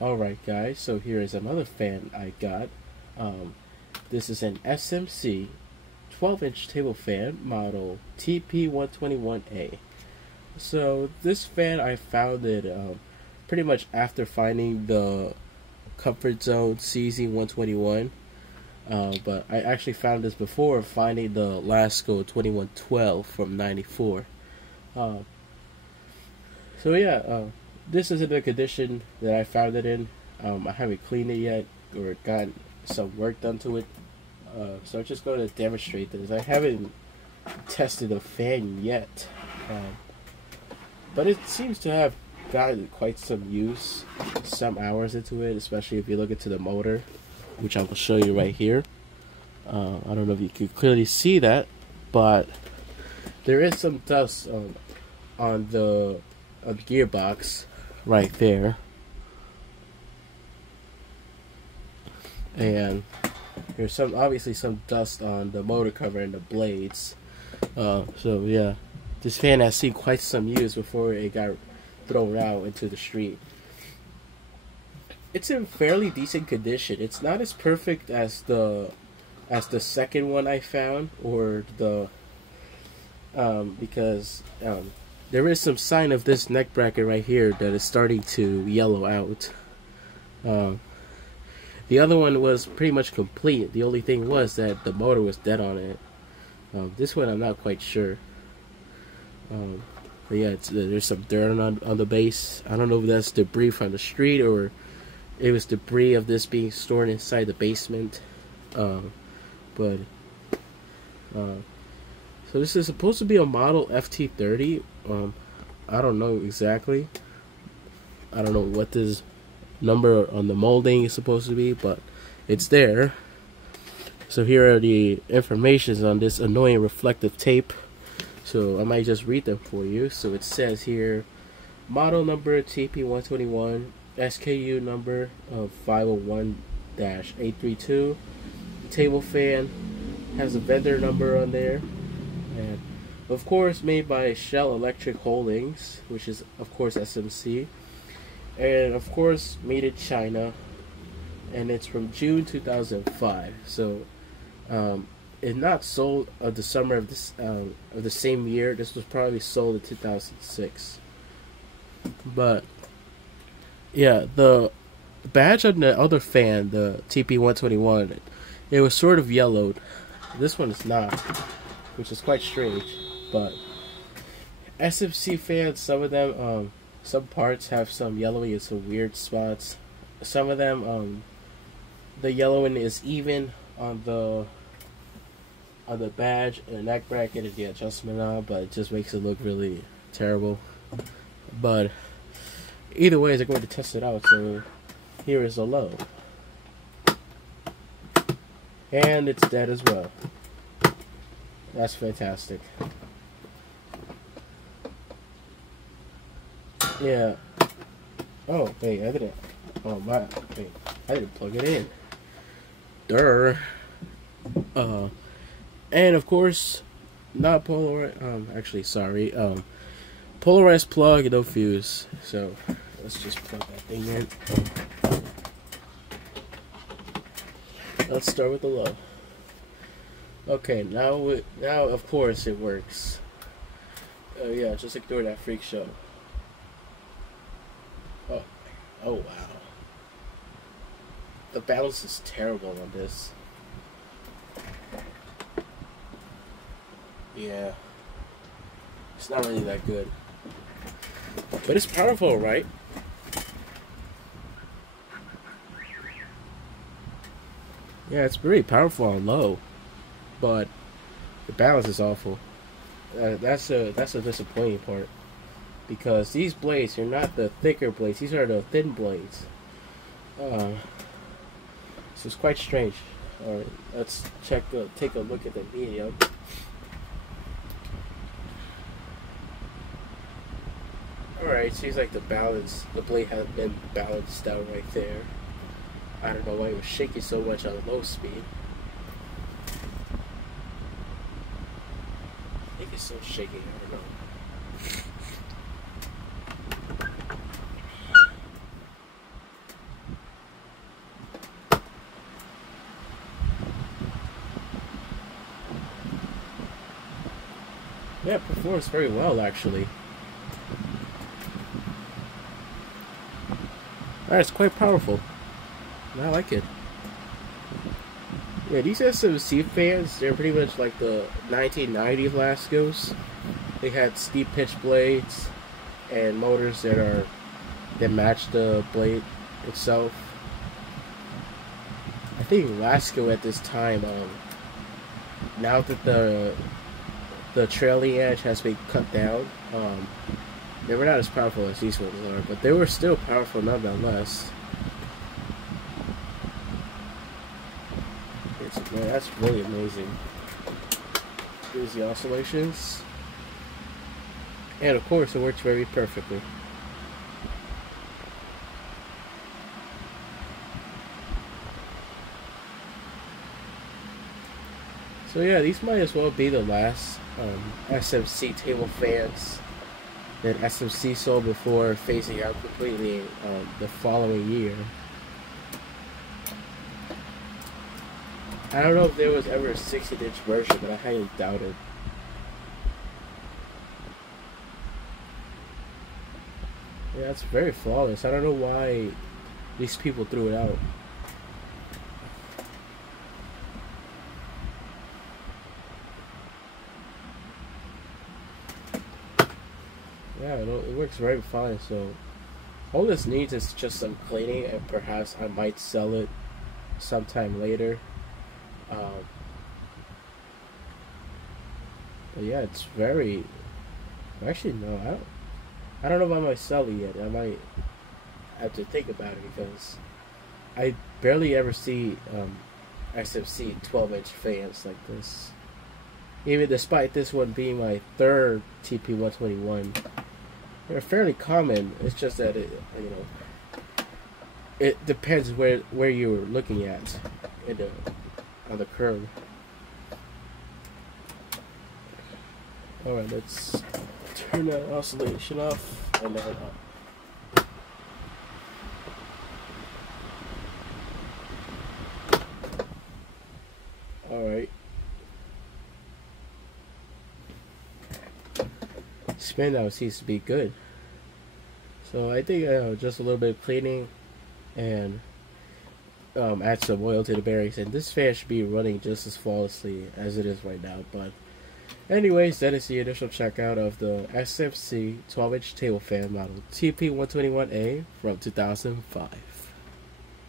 Alright guys, so here is another fan I got. This is an SMC 12-inch table fan model TP121A. So this fan I found it pretty much after finding the Comfort Zone CZ121. But I actually found this before finding the Lasco 2112 from '94. So yeah, this is in the condition that I found it in. I haven't cleaned it yet or gotten some work done to it. So I'm just going to demonstrate this. I haven't tested the fan yet, but it seems to have gotten quite some use, some hours into it, especially if you look into the motor, which I will show you right here. I don't know if you can clearly see that, but there is some dust on the gearbox right there, and there's obviously some dust on the motor cover and the blades. So yeah, this fan has seen quite some use before it got thrown out into the street. It's in fairly decent condition. It's not as perfect as the second one I found, or the because there is some sign of this neck bracket right here that is starting to yellow out. The other one was pretty much complete. The only thing was that the motor was dead on it. This one I'm not quite sure. But yeah, there's some dirt on the base. I don't know if that's debris from the street or it was debris of this being stored inside the basement. So this is supposed to be a model FT30. I don't know exactly. I don't know what this number on the molding is supposed to be, but it's there. So here are the informations on this annoying reflective tape. So I might just read them for you. So it says here, model number TP121, SKU number of 501-832. Table fan has a vendor number on there, and of course made by Shell Electric Holdings, which is of course SMC, and of course made in China, and it's from June 2005. So it's not sold of the summer of this of the same year. This was probably sold in 2006. But yeah, the badge on the other fan, the TP121, it was sort of yellowed. This one is not, which is quite strange. But SMC fans, some of them, some parts have some yellowing in some weird spots. Some of them, the yellowing is even on the badge and the neck bracket and the adjustment knob, but it just makes it look really terrible. But either way, they're going to test it out. So here is a low. And it's dead as well. That's fantastic. Yeah. Oh, wait, I didn't. Oh, my. Wait, I didn't plug it in. Durr. And of course, not polarized. Actually, sorry. Polarized plug, no fuse. So let's just plug that thing in. Let's start with the low. Okay, now of course it works. Yeah, just ignore that freak show. Oh wow. The balance is terrible on this. Yeah, it's not really that good, but it's powerful, right? Yeah, it's pretty powerful on low, but the balance is awful. That's a disappointing part, because these blades are not the thicker blades; these are the thin blades. So it's quite strange. All right, let's take a look at the medium. All right, seems like the blade has been balanced out right there. I don't know why it was shaking so much on low speed. I think it's still shaking, I don't know. Yeah, it performs very well actually. It's quite powerful. I like it. Yeah, these SMC fans, they're pretty much like the 1990s Lascos. They had steep pitch blades and motors that match the blade itself. I think Lasco at this time, now that the trailing edge has been cut down, they were not as powerful as these ones are, but they were still powerful nonetheless. Man, that's really amazing. Here's the oscillations. And of course, it works very perfectly. So yeah, these might as well be the last SMC table fans that SMC sold before phasing out completely the following year. I don't know if there was ever a 16-inch version, but I highly doubt it. Yeah, it's very flawless. I don't know why these people threw it out. Yeah, it works very fine. So all this needs is just some cleaning, and perhaps I might sell it sometime later. But yeah, it's very. Actually, no, I don't know if I might sell it yet. I might have to think about it because I barely ever see SMC 12-inch fans like this. Even despite this one being my third TP121, they're fairly common. It's just that it depends where you're looking at on the curve. Alright, let's turn that oscillation off and then up. Alright. Spin now seems to be good. So I think just a little bit of cleaning and add some oil to the bearings, and this fan should be running just as flawlessly as it is right now. But anyways, that is the initial checkout of the SMC 12-inch table fan model TP121A from 2005.